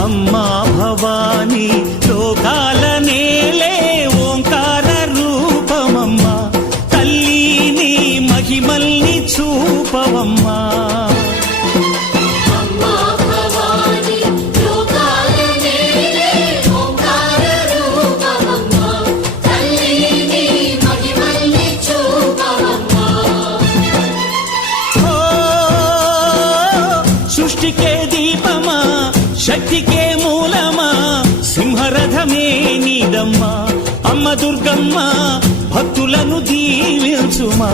అమ్మా భవానీ లోకాల నేలే ఓంకార రూపమమ్మా తల్లి నీ మహిమల్ని చూపవమ్మా సృష్టికే దీపమా శక్తికే మూలమా సింహరథమే నీదమ్మా అమ్మ దుర్గమ్మ భక్తులను దీవించుమా